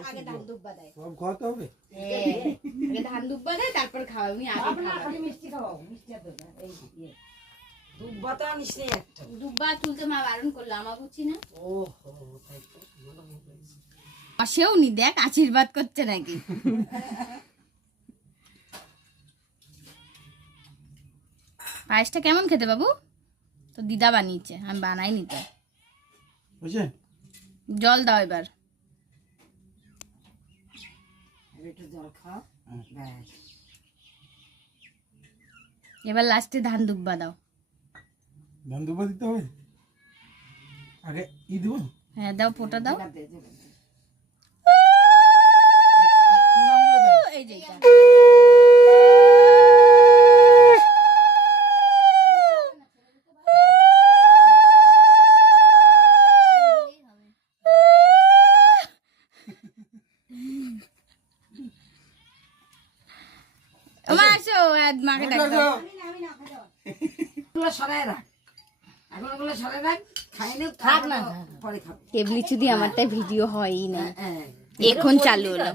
আগে ধান দুব্বা দেয় সব খাওয়াতে হবে আগে ধান দুব্বা দেয় তারপর খাওয়াবে আমি আগে খালি মিষ্টি খাওয়াও মিষ্টি আর দেবে এই দুব্বা তো আনিস নি একটা দুব্বা তুলতে মা বারণ করলো আমা বুঝছি না ওহো তাই তো সেও নি দেখ আশীর্বাদ করছে নাকি পায়েসটা কেমন খেতে বাবু তো দিদা বানিয়েছে আমি বানাইনি তো বুঝছেন জল দাও এবার একটু জল খাও ব্যাস এবার লাস্টে ধান দুব্বা দাও ধান দুব্বা দিতে হবে আগে ই দেবো হ্যাঁ দাও ফোঁটা দাও দে দে এই যে এটা মাকে ডাক দাও এগুলো সরাই রাখ এখন ওগুলো সরাই রাখ খাই নি থাক না পরে খাবো কেবলি যদি আমারটা ভিডিও হয়ই না হ্যাঁ এখন চালু হলো